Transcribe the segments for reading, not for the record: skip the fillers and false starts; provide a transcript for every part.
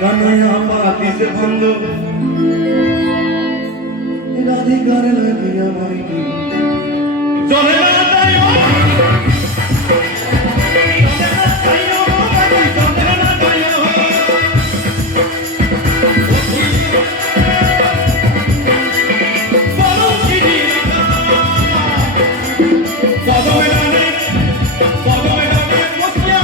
Kanaya pati se fondo Radhikar lagiya maiki Jole na tayo Jole na tayo Jole na tayo Follow Gidi Follow Elane Follow Elane Mosya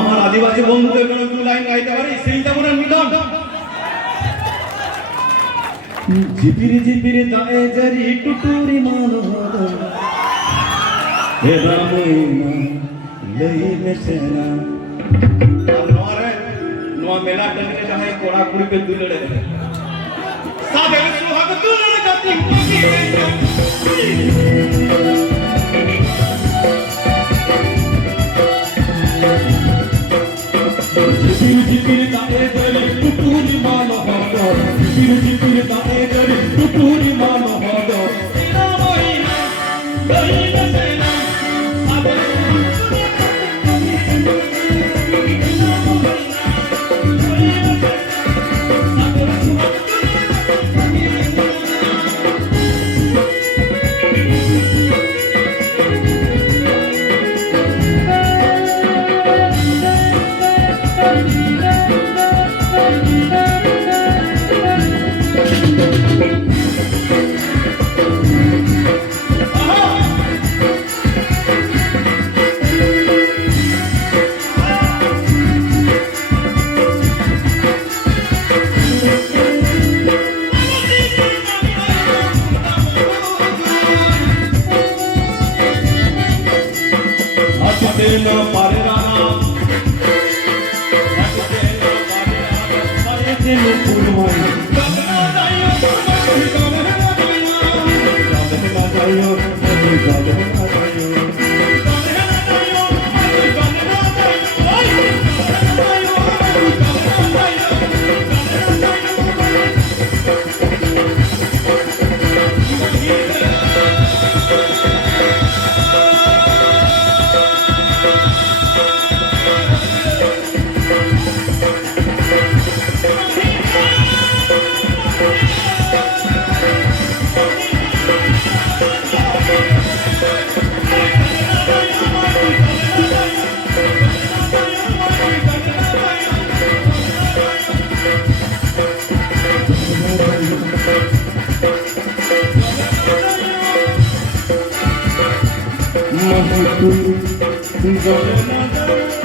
আমার আদিবাসী বন্ধুদের জন্য একটু line গাইতে পারি সেইটা মনে মিলন ঝিপির ঝিপির দায়ে জারি টুটুরি মান হে রামইনা লই মেসেনা नवा मेला टंगने का है कोड़ा कुड़ी पे दुलड़े सादे सुहाग दुलड़ का टिंगी झिपिर झिपिर दाए गली टुटुरी मान होदो झिपिर झिपिर दाए गली टुटुरी मान होदो तेरा मोइना लई मेसेना सादे Atena parana Atena parana Atena purmai Gadna dayo gadna dayo gadna dayo gadna dayo Mahapur, Jagannatha.